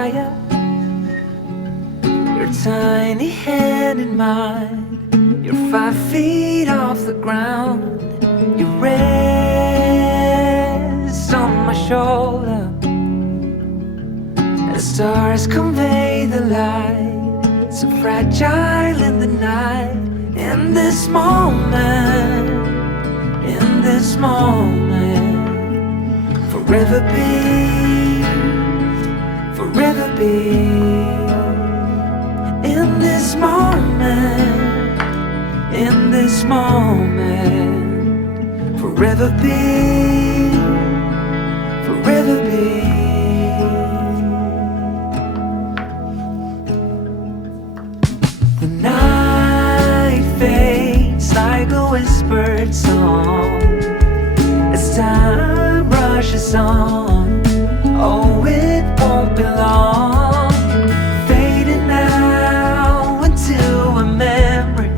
fire, your tiny hand in mine. You're 5 feet off the ground. You rest on my shoulder. The stars convey the light, so fragile in the night. In this moment, in this moment, forever be, forever be. In this moment, in this moment, forever be, forever be. The night fades like a whispered song as time rushes on. Oh, it won't be long, fading now into a memory,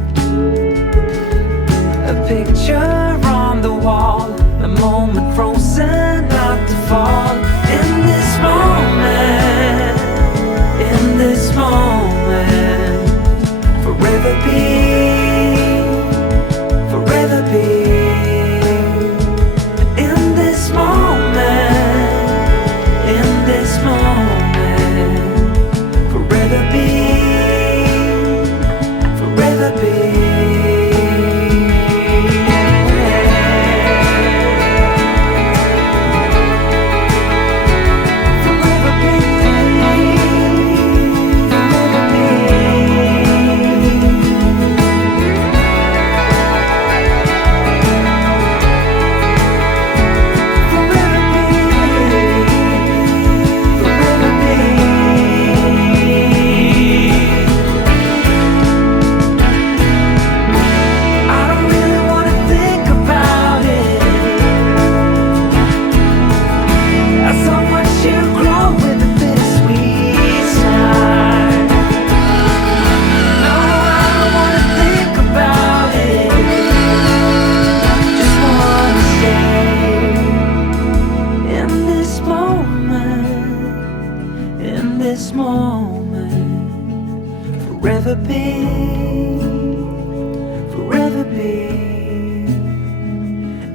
a picture on the wall, a moment frozen not to fall. In this moment, in this moment, forever be, forever be. In this moment, in this moment, forever be, forever be. This moment, forever be, forever be.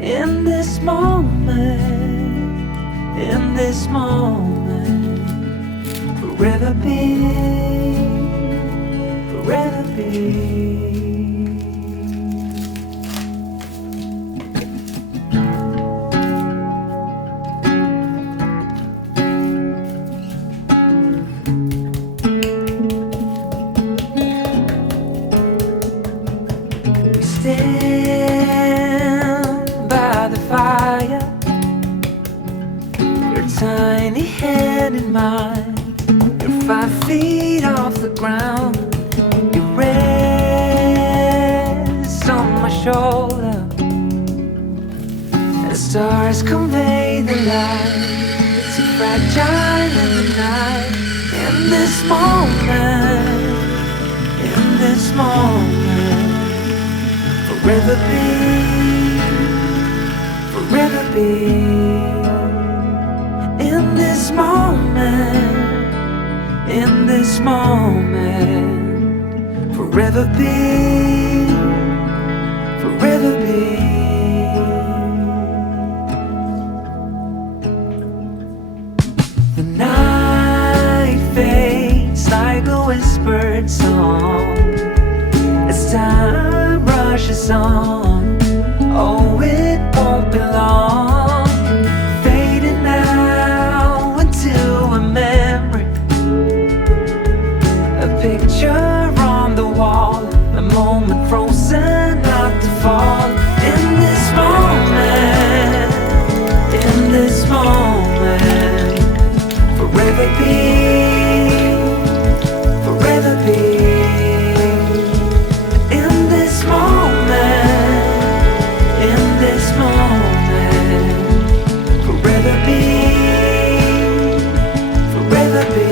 In this moment, in this moment, forever be, forever be. Stand by the fire, your tiny hand in mine. You're 5 feet off the ground. You rest on my shoulder. The stars convey the light, so fragile in the night. In this moment, in this moment, forever be, forever be. In this moment, in this moment, forever be, forever be. The night fades like a whispered song as time rushes on. Oh, it won't be long, fading now into a memory, a picture on the wall, a moment frozen not to fall. In this moment, in this moment, forever be, forever be. In this moment, in this moment, forever be, forever be.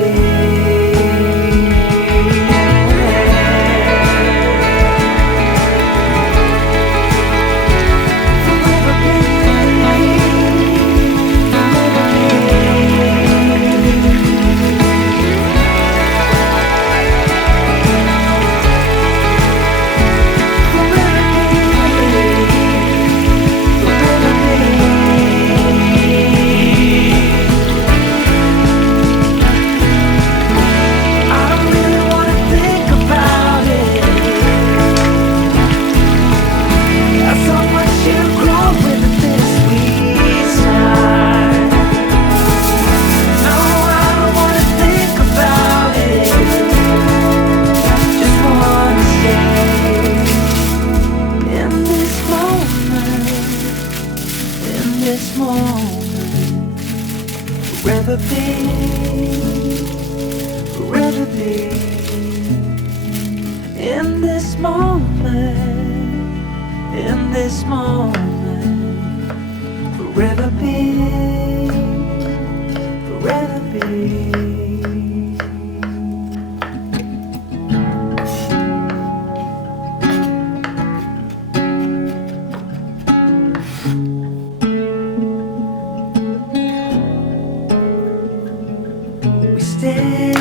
Forever be, forever be. forever be in this moment, in this moment, forever be, forever be. We stand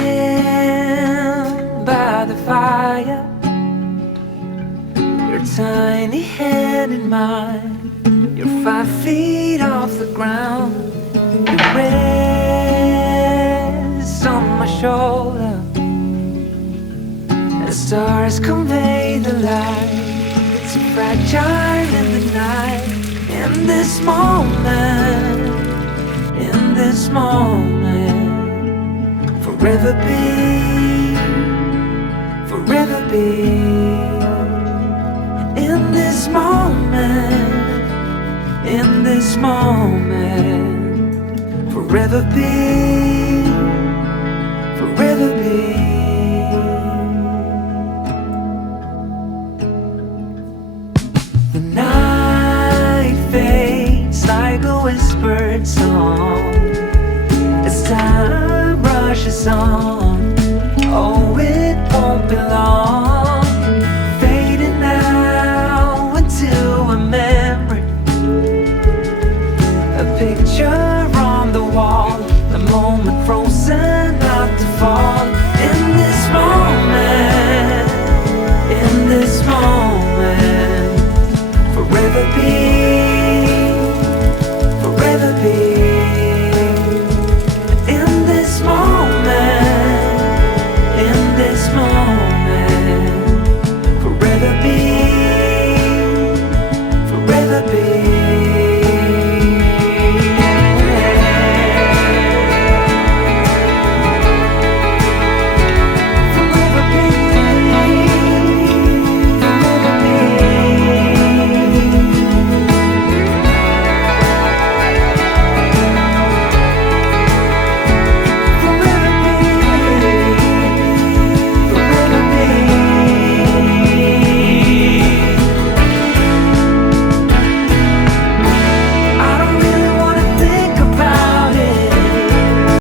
by the fire, your tiny hand in mine. You're 5 feet off the ground. You rest on my shoulder, and stars convey the light. So fragile in the night. In this moment, in this moment, forever be, forever be. In this moment, in this moment, forever be, forever be. The night fades like a whispered song as time rushes on. Oh, it won't be long